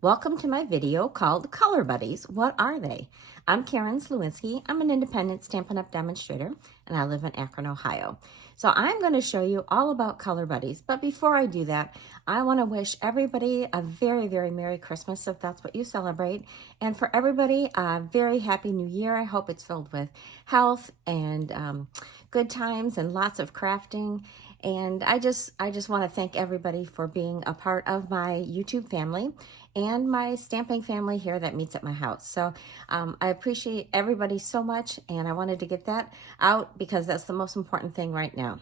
Welcome to my video called Color Buddies. What are they? I'm Karen Slewinski. I'm an independent Stampin' Up! Demonstrator, and I live in Akron, Ohio. So I'm going to show you all about Color Buddies. But before I do that, I want to wish everybody a very, very Merry Christmas if that's what you celebrate. And for everybody, a very Happy New Year. I hope it's filled with health and good times and lots of crafting. And I just want to thank everybody for being a part of my YouTube family and my stamping family here that meets at my house. So I appreciate everybody so much, and I wanted to get that out because that's the most important thing right now.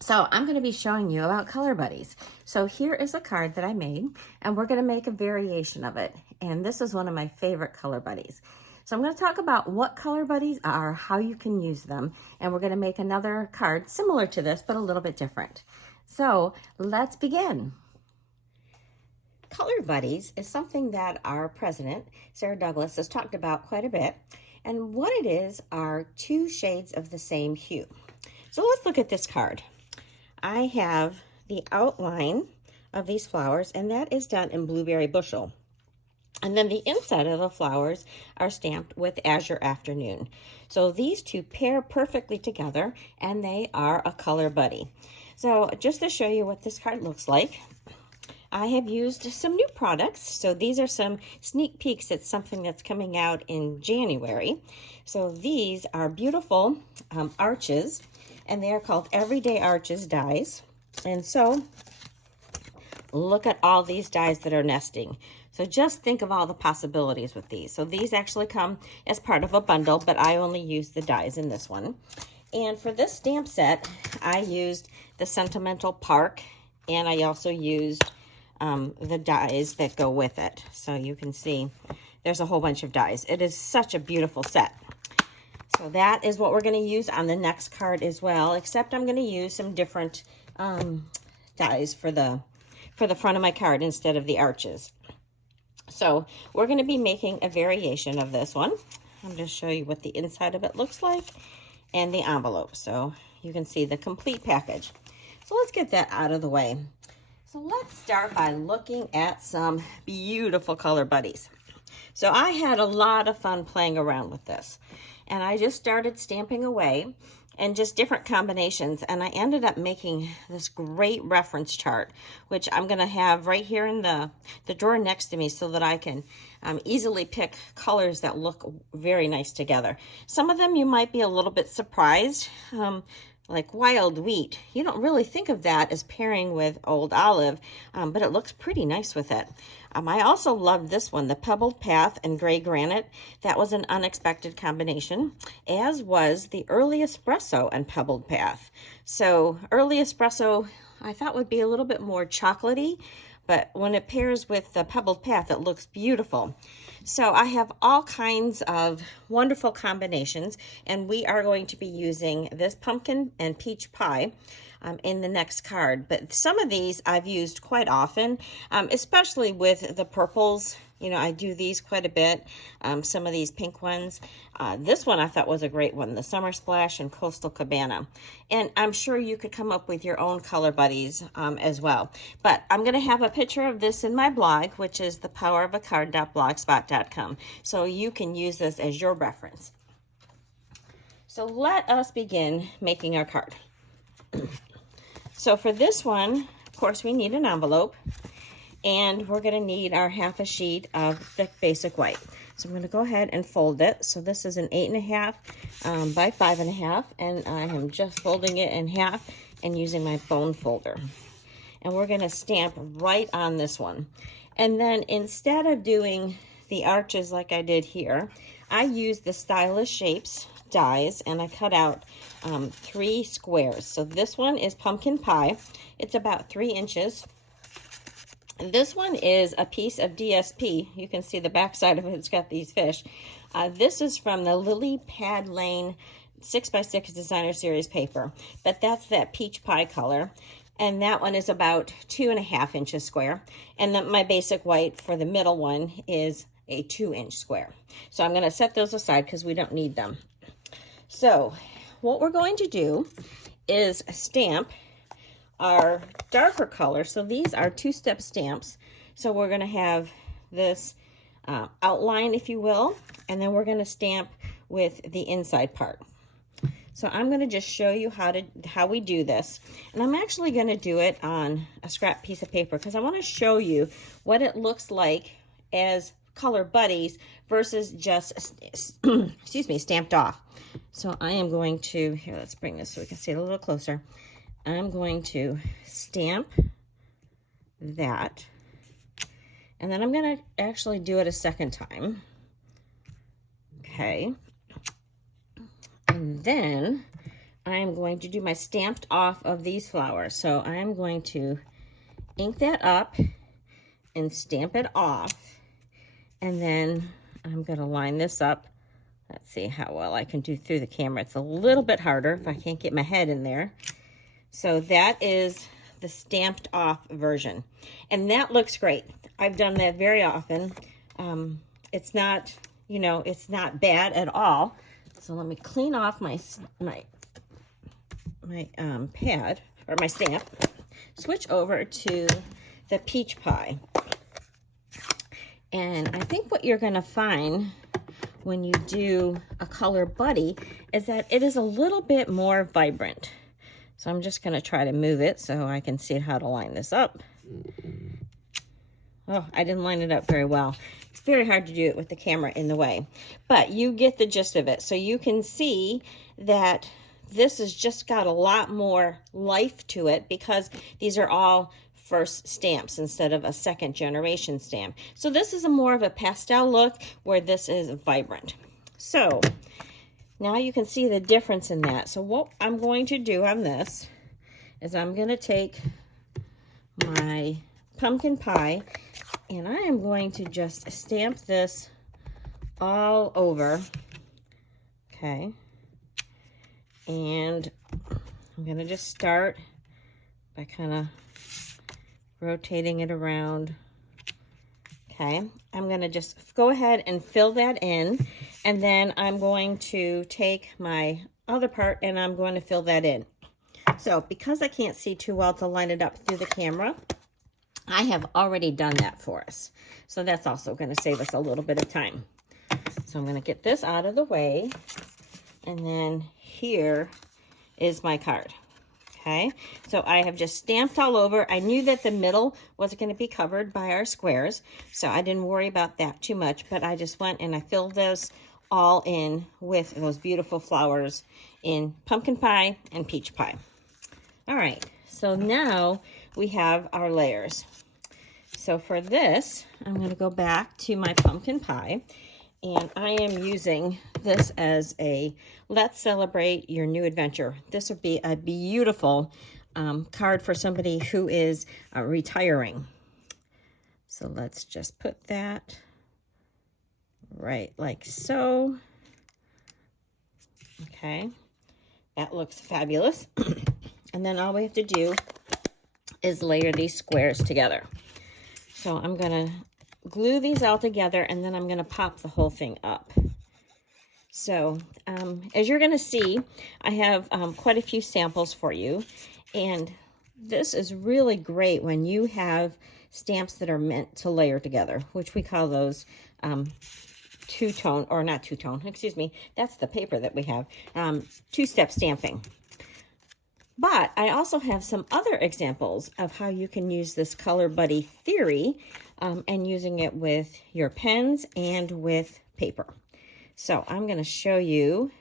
So I'm going to be showing you about Color Buddies. So here is a card that I made, and we're going to make a variation of it. And this is one of my favorite Color Buddies. So I'm going to talk about what Color Buddies are, how you can use them, and we're going to make another card similar to this, but a little bit different. So let's begin. Color Buddies is something that our president, Sarah Douglas, has talked about quite a bit. And what it is are two shades of the same hue. So let's look at this card. I have the outline of these flowers, and that is done in Blueberry Bushel. And then the inside of the flowers are stamped with Azure Afternoon. So these two pair perfectly together, and they are a Color Buddy. So just to show you what this card looks like, I have used some new products. So these are some sneak peeks at something that's coming out in January. So these are beautiful arches, and they are called Everyday Arches dies. And so look at all these dies that are nesting. So just think of all the possibilities with these. So these actually come as part of a bundle, but I only use the dies in this one. And for this stamp set, I used the Sentimental Park, and I also used the dies that go with it. So you can see there's a whole bunch of dies. It is such a beautiful set. So that is what we're going to use on the next card as well, except I'm going to use some different dies for the front of my card instead of the arches. So we're going to be making a variation of this one. I'm going to show you what the inside of it looks like and the envelope, so you can see the complete package. So let's get that out of the way. So let's start by looking at some beautiful Color Buddies. So I had a lot of fun playing around with this, and I just started stamping away and just different combinations, and I ended up making this great reference chart, which I'm going to have right here in the drawer next to me so that I can easily pick colors that look very nice together. Some of them you might be a little bit surprised, like wild wheat. You don't really think of that as pairing with old olive, but it looks pretty nice with it. I also love this one, the Pebbled Path and Gray Granite. That was an unexpected combination, as was the Early Espresso and Pebbled Path. So Early Espresso I thought would be a little bit more chocolatey, but when it pairs with the Pebbled Path, it looks beautiful. So I have all kinds of wonderful combinations, and we are going to be using this pumpkin and peach pie in the next card. But some of these I've used quite often, especially with the purples. You know, I do these quite a bit, some of these pink ones. This one I thought was a great one, the Summer Splash and Coastal Cabana. And I'm sure you could come up with your own Color Buddies as well. But I'm going to have a picture of this in my blog, which is thepowerofacard.blogspot.com. So you can use this as your reference. So let us begin making our card. So for this one, of course, we need an envelope. And we're going to need our half a sheet of thick basic white. So I'm going to go ahead and fold it. So this is an 8.5 by 5.5, and I am just folding it in half and using my bone folder. And we're going to stamp right on this one. And then instead of doing the arches like I did here, I used the Stylish Shapes dies, and I cut out 3 squares. So this one is pumpkin pie. It's about 3 inches. This one is a piece of DSP. You can see the back side of it. It's got these fish. This is from the Lily Pad Lane 6x6 Designer Series paper, but that's that peach pie color. And that one is about 2.5 inches square. And then my basic white for the middle one is a 2-inch square. So I'm going to set those aside because we don't need them. So what we're going to do is stamp our darker color. So these are 2-step stamps. So we're going to have this outline, if you will, and then we're going to stamp with the inside part. So I'm going to just show you how we do this, and I'm actually going to do it on a scrap piece of paper because I want to show you what it looks like as color buddies versus just excuse me, stamped off. So I am going to, here, let's bring this so we can see it a little closer. I'm going to stamp that, and then I'm going to actually do it a second time. Okay. And then I'm going to do my stamped off of these flowers. So I'm going to ink that up and stamp it off. And then I'm going to line this up. Let's see how well I can do through the camera. It's a little bit harder if I can't get my head in there. So that is the stamped off version. And that looks great. I've done that very often. It's not, you know, it's not bad at all. So let me clean off my pad, or my stamp. Switch over to the peach pie. And I think what you're going to find when you do a color buddy is that it is a little bit more vibrant. So I'm just going to try to move it so I can see how to line this up. Oh, I didn't line it up very well. It's very hard to do it with the camera in the way, but you get the gist of it. So you can see that this has just got a lot more life to it because these are all first stamps instead of a second generation stamp. So this is more of a pastel look where this is vibrant. So now you can see the difference in that. So what I'm going to do on this is I'm going to take my pumpkin pie and I am going to just stamp this all over. Okay. And I'm going to just start by kind of rotating it around. Okay. I'm going to just go ahead and fill that in. And then I'm going to take my other part and I'm going to fill that in. So because I can't see too well to line it up through the camera, I have already done that for us. So that's also going to save us a little bit of time. So I'm going to get this out of the way. And then here is my card. Okay, so I have just stamped all over. I knew that the middle wasn't going to be covered by our squares, so I didn't worry about that too much, but I just went and I filled those all in with those beautiful flowers in pumpkin pie and peach pie. All right, so now we have our layers. So for this, I'm going to go back to my pumpkin pie, and I am using this as a Let's Celebrate Your New Adventure. This would be a beautiful card for somebody who is retiring. So let's just put that right like so. Okay, that looks fabulous. And then all we have to do is layer these squares together. So I'm going to glue these all together and then I'm going to pop the whole thing up. So as you're going to see, I have quite a few samples for you, and this is really great when you have stamps that are meant to layer together, which we call those two-tone, or not two-tone, excuse me, that's the paper that we have, two-step stamping. But I also have some other examples of how you can use this color buddy theory and using it with your pens and with paper. So I'm going to show you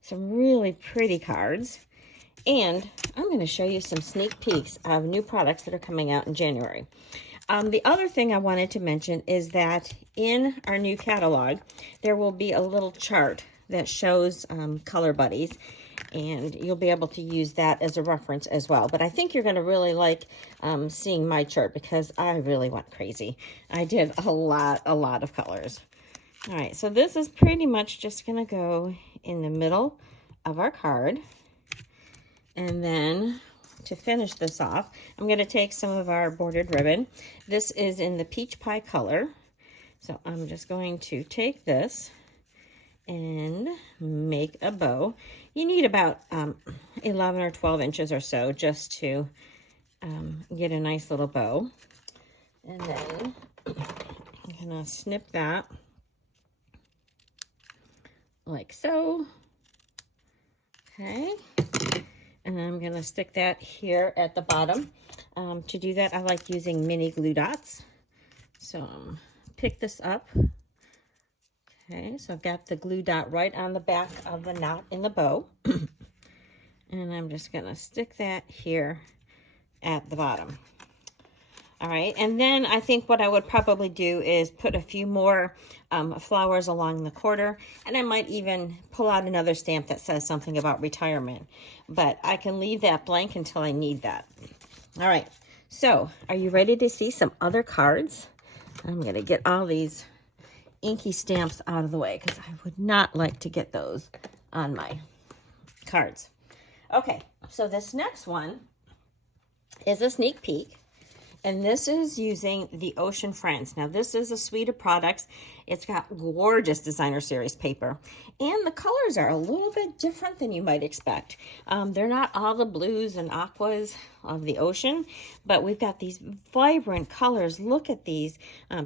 some really pretty cards, and I'm going to show you some sneak peeks of new products that are coming out in January. The other thing I wanted to mention is that in our new catalog, there will be a little chart that shows color buddies, and you'll be able to use that as a reference as well. But I think you're going to really like seeing my chart because I really went crazy. I did a lot of colors. All right, so this is pretty much just going to go in the middle of our card. And then to finish this off, I'm going to take some of our bordered ribbon. This is in the peach pie color. So I'm just going to take this and make a bow. You need about 11 or 12 inches or so just to get a nice little bow. And then, gonna snip that like so. Okay, and I'm gonna stick that here at the bottom. To do that, I like using mini glue dots. So pick this up. Okay, so I've got the glue dot right on the back of the knot in the bow. And I'm just gonna stick that here at the bottom. All right, and then I think what I would probably do is put a few more flowers along the quarter, and I might even pull out another stamp that says something about retirement, but I can leave that blank until I need that. All right, so are you ready to see some other cards? I'm gonna get all these inky stamps out of the way because I would not like to get those on my cards. Okay, so this next one is a sneak peek. And this is using the Ocean Friends. Now, this is a suite of products. It's got gorgeous designer series paper. And the colors are a little bit different than you might expect. They're not all the blues and aquas of the ocean, but we've got these vibrant colors. Look at these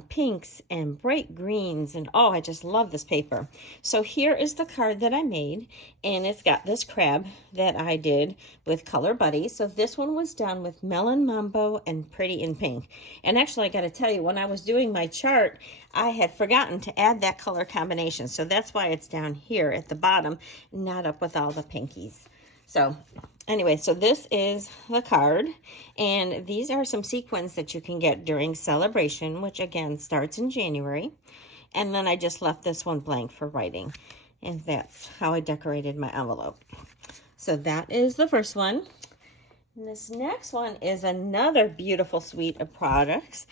pinks and bright greens. And oh, I just love this paper. So here is the card that I made. And it's got this crab that I did with Color Buddy. So this one was done with Melon Mambo and Pretty in Pink. And actually, I got to tell you, when I was doing my chart, I had forgotten to add that color combination. So that's why it's down here at the bottom, not up with all the pinkies. So anyway, so this is the card. And these are some sequins that you can get during celebration, which again starts in January. And then I just left this one blank for writing. And that's how I decorated my envelope. So that is the first one. And this next one is another beautiful suite of products.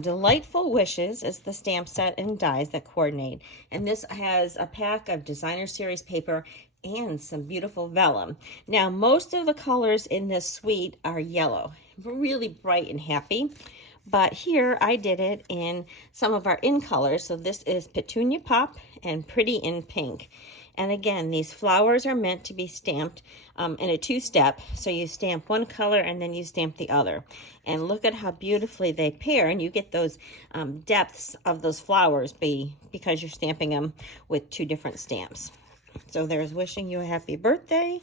Delightful Wishes is the stamp set and dies that coordinate. And this has a pack of designer series paper and some beautiful vellum. Now, most of the colors in this suite are yellow, really bright and happy. But here I did it in some of our in colors. So this is Petunia Pop and Pretty in Pink. And again, these flowers are meant to be stamped in a two-step. So you stamp one color and then you stamp the other. And look at how beautifully they pair. And you get those depths of those flowers because you're stamping them with two different stamps. So there's Wishing You a Happy Birthday.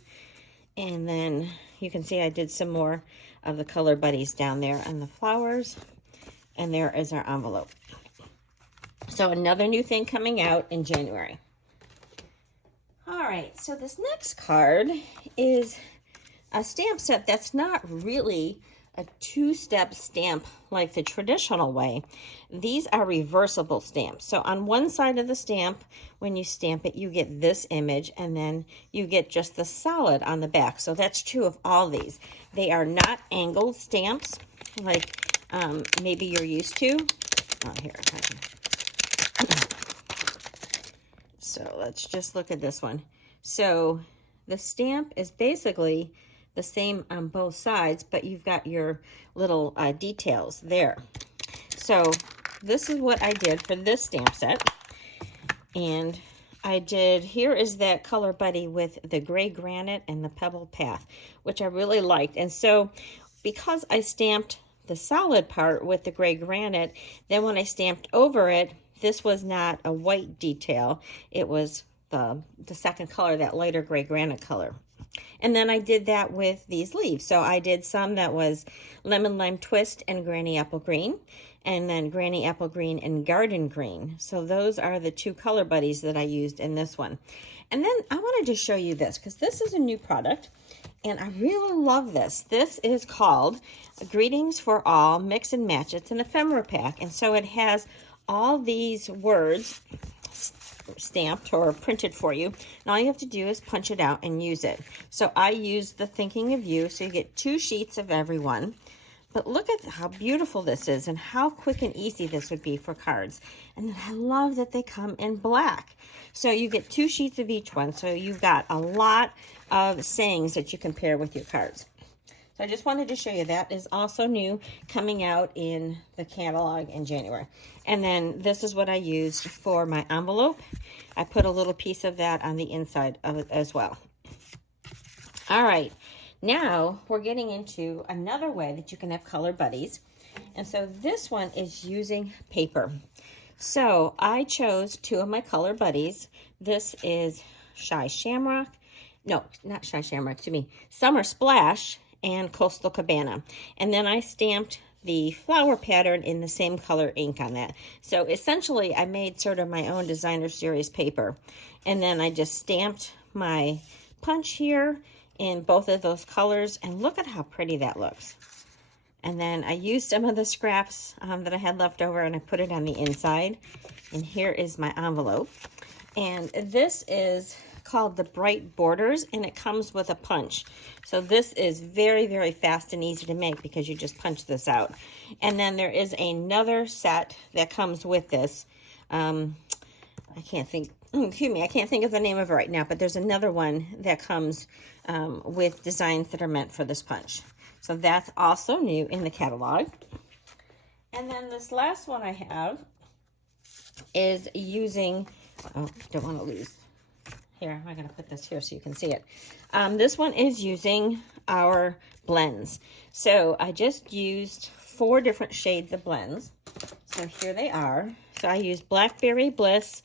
And then you can see I did some more of the Color Buddies down there on the flowers. And there is our envelope. So another new thing coming out in January. All right, so this next card is a stamp set that's not really a two-step stamp like the traditional way. These are reversible stamps. So on one side of the stamp, when you stamp it, you get this image, and then you get just the solid on the back. So that's true of all these. They are not angled stamps like maybe you're used to. Oh, here. So let's just look at this one. So the stamp is basically the same on both sides, but you've got your little details there. So this is what I did for this stamp set. And here is that Color Buddy with the gray granite and the pebble path, which I really liked. And so because I stamped the solid part with the gray granite, then when I stamped over it, this was not a white detail. It was the second color, that lighter gray granite color. And then I did that with these leaves. So I did some that was Lemon Lime Twist and Granny Apple Green, and then Granny Apple Green and Garden Green. So those are the two Color Buddies that I used in this one. And then I wanted to show you this because this is a new product and I really love this. This is called Greetings for All Mix and Match. It's an ephemera pack, and so it has all these words stamped or printed for you, and all you have to do is punch it out and use it. So I used the Thinking of You, so you get 2 sheets of every one. But look at how beautiful this is and how quick and easy this would be for cards. And I love that they come in black. So you get 2 sheets of each one, so you've got a lot of sayings that you can pair with your cards. So I just wanted to show you that is also new, coming out in the catalog in January. And then this is what I used for my envelope. I put a little piece of that on the inside of it as well. All right, now we're getting into another way that you can have Color Buddies. And so this one is using paper. So I chose two of my color buddies. This is Shy Shamrock. No, not Shy Shamrock, to me. Summer Splash and Coastal Cabana. And then I stamped the flower pattern in the same color ink on that. So essentially I made sort of my own designer series paper. And then I just stamped my punch here in both of those colors. And look at how pretty that looks. And then I used some of the scraps that I had left over and I put it on the inside. And here is my envelope. And this is called the Bright Borders, and it comes with a punch. So this is very, very fast and easy to make because you just punch this out. And then there is another set that comes with this. I can't think of the name of it right now, but there's another one that comes with designs that are meant for this punch. So that's also new in the catalog. And then this last one I have is using, oh, don't want to lose. Here, I'm going to put this here so you can see it. This one is using our blends. So I just used 4 different shades of blends. So here they are. So I used Blackberry Bliss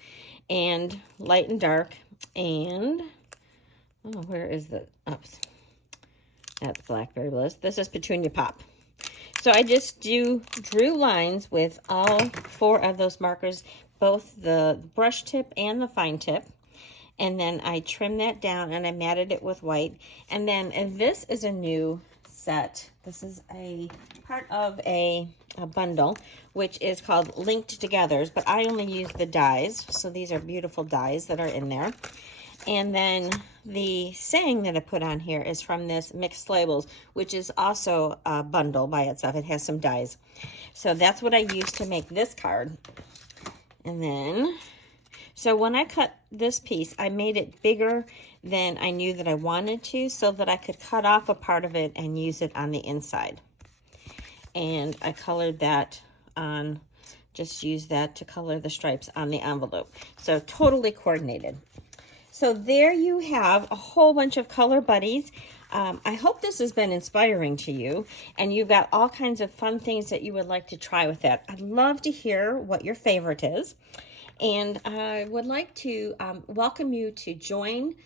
and Light and Dark. And, oh, where is the, oops. That's Blackberry Bliss. This is Petunia Pop. So I just drew lines with all 4 of those markers, both the brush tip and the fine tip. And then I trimmed that down and I matted it with white. And then this is a new set. This is a part of a bundle, which is called Linked Togethers, but I only use the dies. So these are beautiful dies that are in there. And then the saying that I put on here is from this Mixed Labels, which is also a bundle by itself. It has some dies. So that's what I used to make this card. And then, so when I cut this piece, I made it bigger than I knew that I wanted to so that I could cut off a part of it and use it on the inside. And I colored that on, just use that to color the stripes on the envelope. So totally coordinated. So there you have a whole bunch of color buddies. I hope this has been inspiring to you and you've got all kinds of fun things that you would like to try with that. I'd love to hear what your favorite is. And I would like to welcome you to join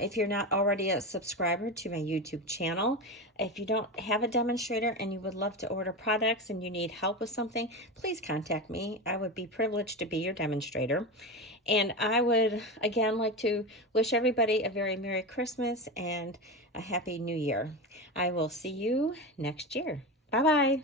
if you're not already a subscriber to my YouTube channel. If you don't have a demonstrator and you would love to order products and you need help with something, please contact me. I would be privileged to be your demonstrator. And I would, again, like to wish everybody a very Merry Christmas and a Happy New Year. I will see you next year. Bye-bye.